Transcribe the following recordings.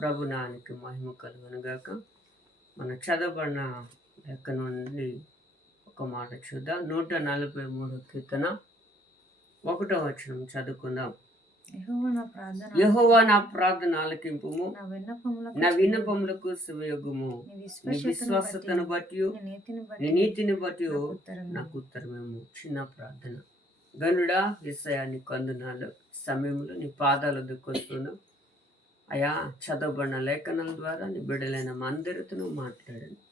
ప్రభునానికి మహిమ కలుగునుగాక. మన చదవబడిన లెక్క నుండి ఒక మాట చూద్దాం. 143 కీర్తన 1వ వచనం చదువుకుందాం. యెహోవా నా ప్రార్థన ఆలకింపుము, నా విన్నపములకు సెవియొగ్గుము. నీ విశ్వాసతను బట్టి నీ నీతిని బట్టి నాకు ఉత్తరమేము. చిన్న ప్రార్థన. గనుడా యేసయ్యా నీకు వందనాలు. సమయంలో నీ పాదాల దుఃఖొస్తున్నాం అయా, చదవబడిన లేఖనాల ద్వారా నీ బిడ్డలైన మా అందరితో మాట్లాడండి.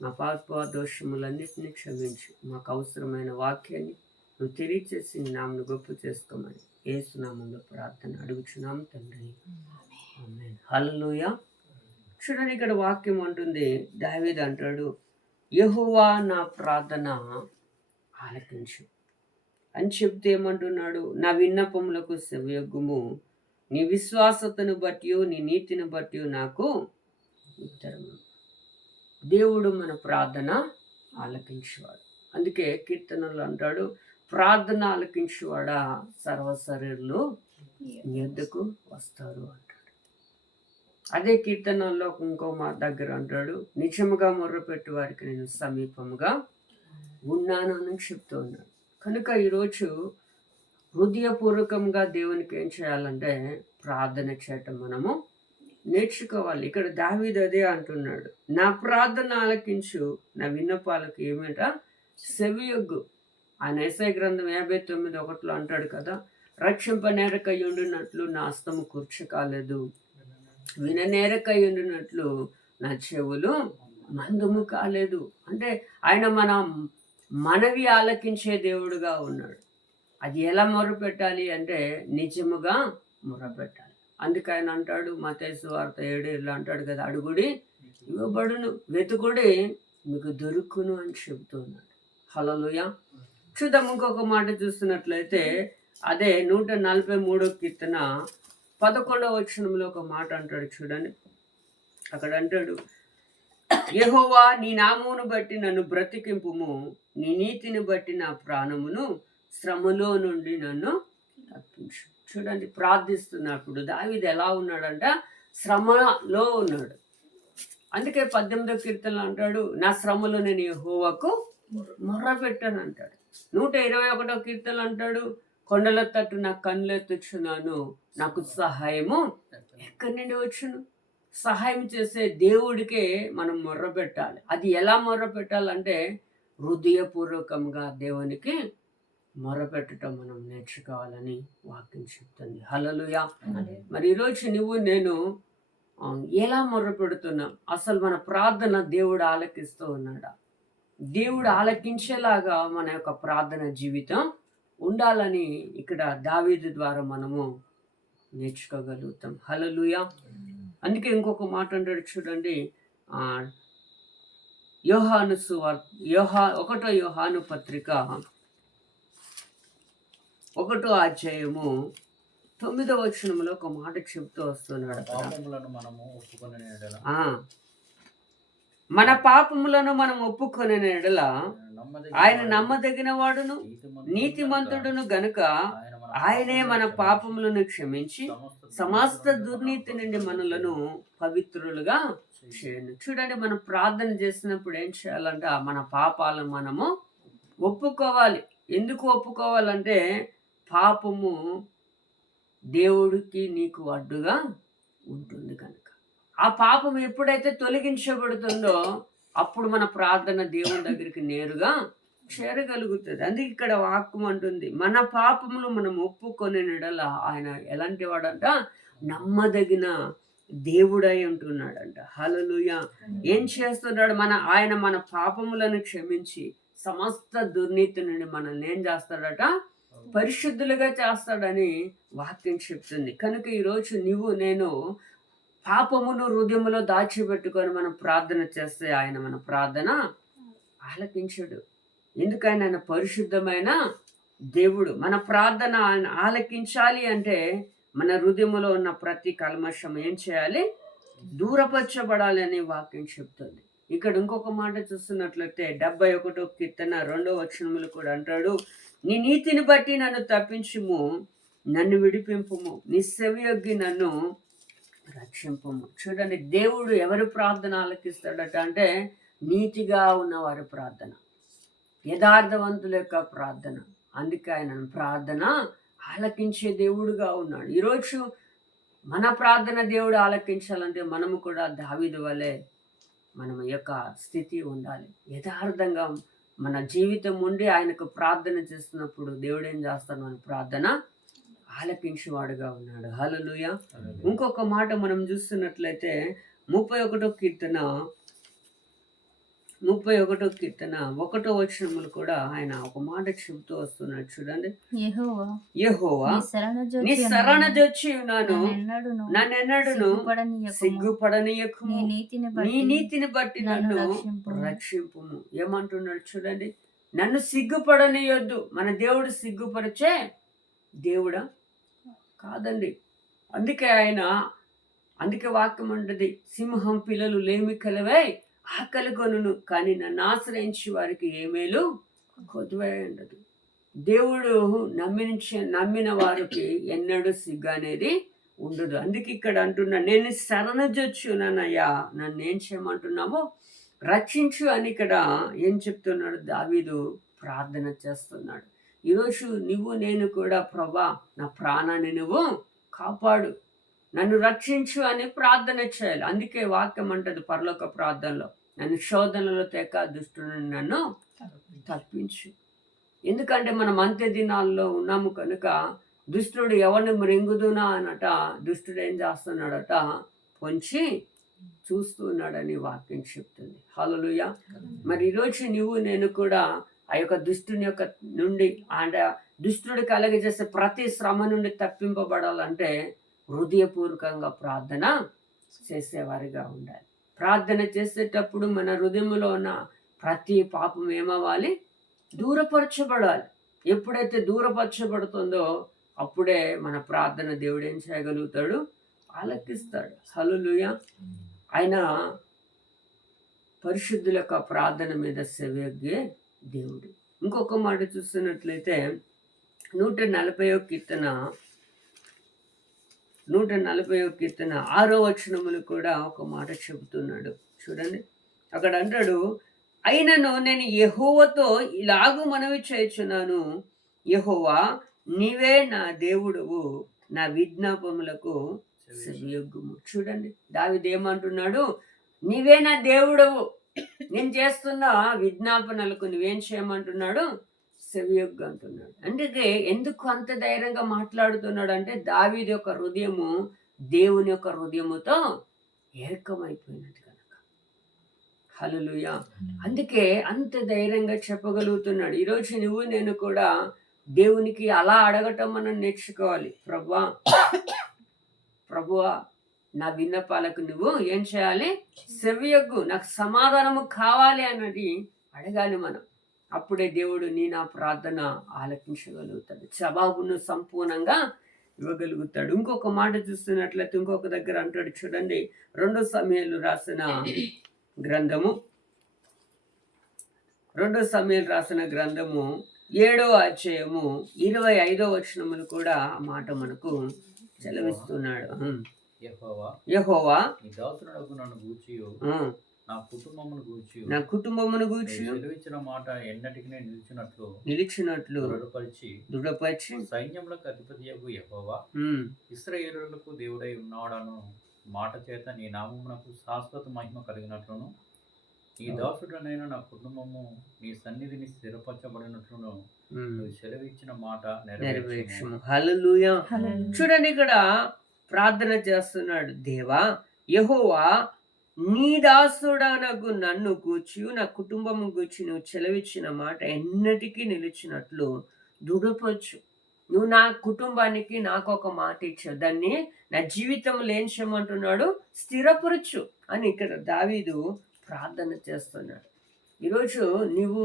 మా పాప దోషములన్నింటినీ క్షమించి మాకు అవసరమైన వాక్యాన్ని నువ్వు తెలియచేసి నీ నామను గొప్ప చేసుకోమని యేసునామంలో ప్రార్థన అడుగుచున్నాం తండ్రి, ఆమేన్. హల్లెలూయా. చూడండి, ఇక్కడ వాక్యం అంటుంది, దావీదు అంటాడు, యెహోవా నా ప్రార్థన ఆలకించు అని చెప్తే ఏమంటున్నాడు? నా విన్నపములకు సెవియొగ్గుము, నీ విశ్వాసతను బట్టి నీ నీతిని బట్టి నాకు ఉత్తరము. దేవుడు మన ప్రార్థన ఆలకించేవాడు. అందుకే కీర్తనలు అంటాడు, ప్రార్థన ఆలకించేవాడా సర్వశరీరులు నీ యొద్దకు వస్తారు అంటాడు. అదే కీర్తనల్లో ఇంకో మా దగ్గర అంటాడు, నిజముగా మొర్రపెట్టు వారికి నేను సమీపముగా ఉన్నాను అని చెప్తూ ఉన్నాడు. కనుక ఈరోజు హృదయపూర్వకంగా దేవునికి ఏం చేయాలంటే ప్రార్థన చేయటం మనము నేర్చుకోవాలి. ఇక్కడ దావీదు అదే అంటున్నాడు, నా ప్రార్థన ఆలకించు, నా విన్నపాలకు ఏమిట సెవియొగ్గు. ఆయన యెషయా గ్రంథం 59:1 అంటాడు కదా, రక్షింపనేరకయుండునట్లు నా హస్తము కూర్చు కాలేదు, విననేరకయుండునట్లు నా చెవులు మందము కాలేదు. అంటే ఆయన మన మనవి ఆలకించే దేవుడుగా ఉన్నాడు. అది ఎలా మొరపెట్టాలి అంటే నిజముగా మొరపెట్టాలి. అందుకే ఆయన అంటాడు, మత్తయి సువార్త 7:7 అంటాడు కదా, అడుగుడి ఇవ్వబడును, వెతుకుడి మీకు దొరుకును అని చెబుతున్నాడు. హల్లెలూయా. చూద్దాం, ఇంకొక మాట చూస్తున్నట్లయితే అదే 143 కీర్తన 11వ వచనంలో ఒక మాట అంటాడు. చూడండి, అక్కడ అంటాడు, యెహోవా నీ నామమును బట్టి నన్ను బ్రతికింపుము, నీ నీతిని బట్టి నా ప్రాణమును శ్రమలో నుండి నన్ను తప్పించు. చూడండి, ప్రార్థిస్తున్నప్పుడు దావీదు ఎలా ఉన్నాడంట? శ్రమలో ఉన్నాడు. అందుకే 18వ కీర్తనలో అంటాడు, నా శ్రమలో నేను యెహోవాకు మొర్రపెట్టాను అంటాడు. 121వ కీర్తనలో అంటాడు, కొండల తట్టు నా కన్నులెత్తుచున్నాను, నాకు సహాయము ఎక్కడి నుండి వచ్చును? సహాయం చేసే దేవుడికే మనం మొర్రపెట్టాలి. అది ఎలా మొర్రపెట్టాలంటే హృదయపూర్వకంగా దేవునికి మొరపెట్టడం మనం నేర్చుకోవాలని వాక్యం చెప్తుంది. హల్లెలూయా. మరి ఈరోజు నువ్వు నేను ఎలా మొరపెడుతున్నాం? అసలు మన ప్రార్థన దేవుడు ఆలకిస్తూ ఉన్నాడా? దేవుడు ఆలకించేలాగా మన యొక్క ప్రార్థన జీవితం ఉండాలని ఇక్కడ దావీదు ద్వారా మనము నేర్చుకోగలుగుతాం. హల్లెలూయా. అందుకే ఇంకొక మాట అంటాడు చూడండి, యోహాను సువార్త 1వ యోహాను పత్రిక 1వ అధ్యాయము 9వ వచనంలో ఒక మాట చెప్తూ వస్తున్నాడు. మన పాపములను మనం ఒప్పుకొని ఎడల ఆయన నమ్మదగిన వాడును నీతిమంతుడును గనుక ఆయనే మన పాపములను క్షమించి సమస్త దుర్నీతి నుండి మనలను పవిత్రులుగా చేయను. చూడండి, మనం ప్రార్థన చేసినప్పుడు ఏం చేయాలంటే మన పాపాలను మనము ఒప్పుకోవాలి. ఎందుకు ఒప్పుకోవాలంటే పాపము దేవుడికి నీకు అడ్డుగా ఉంటుంది కనుక. ఆ పాపం ఎప్పుడైతే తొలగించబడుతుందో అప్పుడు మన ప్రార్థన దేవుని దగ్గరికి నేరుగా చేరగలుగుతుంది. అందుకే ఇక్కడ వాక్యం అంటుంది, మన పాపములు మనం ఒప్పుకొని ఎడల ఆయన ఎలాంటి వాడంట? నమ్మదగిన దేవుడై ఉంటున్నాడంట. హల్లెలూయా. ఏం చేస్తున్నాడు? ఆయన మన పాపములను క్షమించి సమస్త దుర్నీతి నుండి మనల్ని ఏం చేస్తాడట? పరిశుద్ధులుగా చేస్తాడని వాక్యం చెప్తుంది. కనుక ఈరోజు నువ్వు నేను పాపమును హృదయములో దాచిపెట్టుకొని మనం ప్రార్థన చేస్తే ఆయన మన ప్రార్థన ఆలకించడు. ఎందుకని? ఆయన పరిశుద్ధమైన దేవుడు. మన ప్రార్థన ఆయన ఆలకించాలి అంటే మన హృదయములో ఉన్న ప్రతి కల్మషం ఏం చేయాలి? దూరపరచబడాలి అని వాక్యం చెప్తుంది. ఇక్కడ ఇంకొక మాట చూస్తున్నట్లయితే 71వ కీర్తన 2వ వచనములు కూడా అంటాడు, నీ నీతిని బట్టి నన్ను తప్పించుము, నన్ను విడిపింపుము, నీ సెవియొగ్గి నన్ను రక్షింపుము. చూడండి, దేవుడు ఎవరి ప్రార్థన ఆలకిస్తాడట అంటే నీతిగా ఉన్న వారి ప్రార్థన, యథార్థవంతుల యొక్క ప్రార్థన. అందుకే ఆయన ప్రార్థన ఆలకించే దేవుడుగా ఉన్నాడు. ఈరోజు మన ప్రార్థన దేవుడు ఆలకించాలంటే మనము కూడా దావీదు వలె మన యొక్క స్థితి ఉండాలి. యథార్థంగా మన జీవితం ఉండి ఆయనకు ప్రార్థన చేస్తున్నప్పుడు దేవుడు ఏం చేస్తాడు? మన ప్రార్థన ఆలకించేవాడుగా ఉన్నాడు. హల్లెలూయా. ఇంకొక మాట మనం చూస్తున్నట్లయితే 31వ కీర్తన 1వ వచనములు కూడా ఆయన ఒక మాట చెబుతూ వస్తున్నాడు. చూడండి, యెహోవా నీ శరణుజొచ్చి ఉన్నాను, నన్నెన్నడును సిగ్గుపడనీయకుము, నీ నీతిని బట్టి నన్ను రక్షింపుము. ఏమంటున్నాడు చూడండి, నన్ను సిగ్గుపడనీయొద్దు. మన దేవుడు సిగ్గుపరిచే దేవుడా? కాదండి. అందుకే వాక్యం ఉంటుంది, సింహం పిల్లలు లేమి కలవై ఆకలి కొనును, కానీ నన్ను ఆశ్రయించి వారికి ఏ మేలు కొదువై ఉండదు. దేవుడు నమ్మిన వారికి ఎన్నడూ సిగ్గు అనేది ఉండదు. అందుకే ఇక్కడ అంటున్నా, నేను శరణుజొచ్చునయ్యా, నన్ను ఏం చేయమంటున్నావో రక్షించు అని ఇక్కడ ఏం చెప్తున్నాడు? దావీదు ప్రార్థన చేస్తున్నాడు. ఈరోజు నువ్వు నేను కూడా, ప్రభా నా ప్రాణాన్ని నువ్వు కాపాడు, నన్ను రక్షించు అని ప్రార్థన చేయాలి. అందుకే వాక్యం అంటది పరలోక ప్రార్థనలో, నన్ను శోధనలో తెక దుష్టుని నన్ను తప్పించు. ఎందుకంటే మనం అంత్య దినాల్లో ఉన్నాము కనుక దుష్టుడు ఎవరిని మృంగుదునా అనట దుష్టుడు ఏం చేస్తున్నాడట? పొంచి చూస్తున్నాడని వాక్యం చెప్తుంది. హల్లెలూయా. మరి ఈరోజు నువ్వు నేను కూడా ఆ యొక్క దుష్టుని యొక్క నుండి, అంటే దుష్టుడు కలగజేసే ప్రతి శ్రమ నుండి తప్పింపబడాలంటే హృదయపూర్వకంగా ప్రార్థన చేసేవారిగా ఉండాలి. ప్రార్థన చేసేటప్పుడు మన హృదయంలో ఉన్న ప్రతి పాపం ఏమవ్వాలి? దూరపరచబడాలి. ఎప్పుడైతే దూరపరచబడుతుందో అప్పుడే మన ప్రార్థన దేవుడు ఏం చేయగలుగుతాడు? ఆలకిస్తాడు. హల్లెలూయా. ఆయన పరిశుద్ధుల యొక్క ప్రార్థన మీద సెవెగ్గే దేవుడు. ఇంకొక మాట చూస్తున్నట్లయితే 140వ కీర్తన 6వ వచనములు కూడా ఒక మాట చెబుతున్నాడు. చూడండి, అక్కడ అంటాడు, అయినను నేను యెహోవాతో ఇలాగూ మనవి చేయుచున్నాను, యెహోవా నీవే నా దేవుడవు, నా విజ్ఞాపములకు సెవియొగ్గుము. చూడండి, దావీదు ఏమంటున్నాడు? నీవే నా దేవుడవు, నేను చేస్తున్న విజ్ఞాపనలకు నువ్వేం చేయమంటున్నాడు? సెవియొగ్గు అంటున్నాడు. అందుకే ఎందుకు అంత ధైర్యంగా మాట్లాడుతున్నాడు అంటే దావీదు యొక్క హృదయము దేవుని యొక్క హృదయముతో ఏకమైపోయినది కనుక. హల్లెలూయా. అందుకే అంత ధైర్యంగా చెప్పగలుగుతున్నాడు. ఈరోజు నువ్వు నేను కూడా దేవునికి అలా అడగటం మనం నేర్చుకోవాలి. ప్రభువా నా విన్నపాలకు నువ్వు ఏం చేయాలి? సెవియొగ్గు, నాకు సమాధానము కావాలి అన్నది అడగాలి మనం. అప్పుడే దేవుడు నా ప్రార్థన ఆలకించగలుగుతాడు, జవాబును సంపూర్ణంగా ఇవ్వగలుగుతాడు. ఇంకొక మాట చూస్తున్నట్లయితే ఇంకొక దగ్గర అంటాడు. చూడండి, 2 సమూయేలు రాసిన గ్రంథము 7వ అధ్యాయము 25వ వచనములు కూడా ఆ మాట మనకు సెలవిస్తున్నాడు. యెహోవా నా కుటుంబమును గూర్చి సెలవిచ్చిన మాట ఎన్నటికి నిలిచినట్లు దృఢపరిచి సైన్యములకు అధిపతియగు యెహోవా ఇశ్రాయేలులకు దేవుడై ఉన్నాడను మాట చేత నీ నామమునకు శాశ్వత మహిమ కలిగినట్లును ఈ దాసుడనైన నా కుటుంబము నీ సన్నిధిని స్థిరపరచబడినట్లును సెలవిచ్చిన మాట నెరవేర్చుము. హల్లెలూయా. చూడండి, ఇక్కడ ప్రార్థన చేస్తున్నాడు. దేవా యెహోవా నీ దాసుడనగు నన్ను గూర్చి నా కుటుంబము గూర్చి నువ్వు సెలవిచ్చిన మాట ఎన్నటికీ నిలిచినట్లు దృఢపరచు. నువ్వు నా కుటుంబానికి నాకు ఒక మాట ఇచ్చావు, దాన్ని నా జీవితంలో ఏం చేయమంటున్నాడు? స్థిరపరచు అని ఇక్కడ దావీదు ప్రార్థన చేస్తున్నాడు. ఈరోజు నువ్వు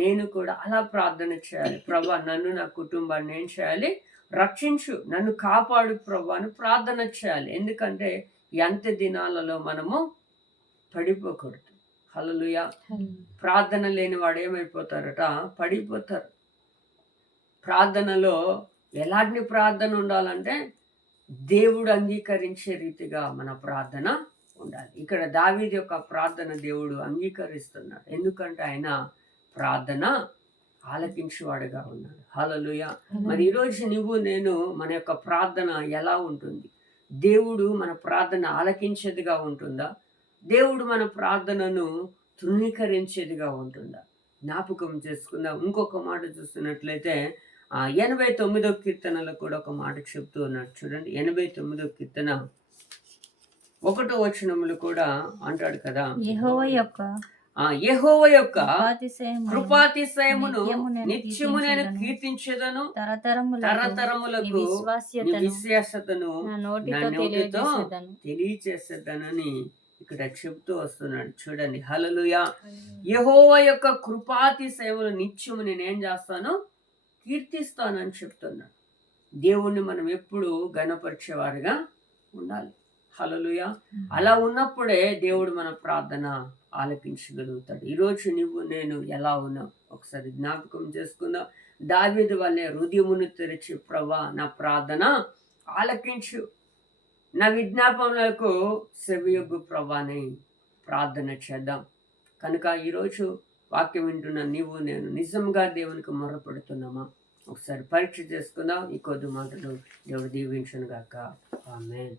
నేను కూడా అలా ప్రార్థన చేయాలి. ప్రభా నన్ను నా కుటుంబాన్ని ఏం చేయాలి? రక్షించు, నన్ను కాపాడు ప్రభా అని ప్రార్థన చేయాలి. ఎందుకంటే ఈ అంత్య దినాలలో మనము పడిపోకూడదు. హల్లెలూయా. ప్రార్థన లేని వాడు ఏమైపోతారట? పడిపోతారు. ప్రార్థనలో ఎలాంటి ప్రార్థన ఉండాలంటే దేవుడు అంగీకరించే రీతిగా మన ప్రార్థన ఉండాలి. ఇక్కడ దావీదు యొక్క ప్రార్థన దేవుడు అంగీకరిస్తున్నాడు. ఎందుకంటే ఆయన ప్రార్థన ఆలకించేవాడుగా ఉన్నాడు. హల్లెలూయా. మరి ఈరోజు నువ్వు నేను మన యొక్క ప్రార్థన ఎలా ఉంటుంది? దేవుడు మన ప్రార్థన ఆలకించేదిగా ఉంటుందా? దేవుడు మన ప్రార్థనను తృణీకరించేదిగా ఉంటుందా? జ్ఞాపకం చేసుకుందాం. ఇంకొక మాట చూస్తున్నట్లయితే 89వ కీర్తనలో కూడా ఒక మాట చెప్తూ ఉన్నాడు. చూడండి, 89వ కీర్తన 1వ వచనములు కూడా అంటాడు కదా, యెహోవా యొక్క కృపాతిశయమును నిత్యము నేను కీర్తించెదను, తరతరములకు నీ విశ్వాసతను నా నోటితో తెలియచేసేదనని ఇక్కడ చెప్తూ వస్తున్నాడు. చూడండి, హల్లెలూయా. యెహోవా యొక్క కృపాతిశయములు నిత్యము నేనేం చేస్తాను? కీర్తిస్తానని చెప్తున్నాడు. దేవుణ్ణి మనం ఎప్పుడు ఘనపరిచేవారుగా ఉండాలి. హల్లెలూయా. అలా ఉన్నప్పుడే దేవుడు మన ప్రార్థన ఆలకించగలుగుతాడు. ఈరోజు నువ్వు నేను ఎలా ఉన్నావు ఒకసారి జ్ఞాపకం చేసుకుందాం. దావీదు వల్లే హృదయమును తెరిచి, ప్రభా నా ప్రార్థన ఆలకించు, నా విజ్ఞాపనలకు సెవియొగ్గు ప్రభా అని ప్రార్థన చేద్దాం. కనుక ఈరోజు వాక్యం వింటున్న నీవు నేను నిజంగా దేవునికి మొరపెడుతున్నామా? ఒకసారి పరీక్ష చేసుకుందాం. ఈ కొద్ది మాటలు దేవుడు దీవించును గాక. ఆమేన్.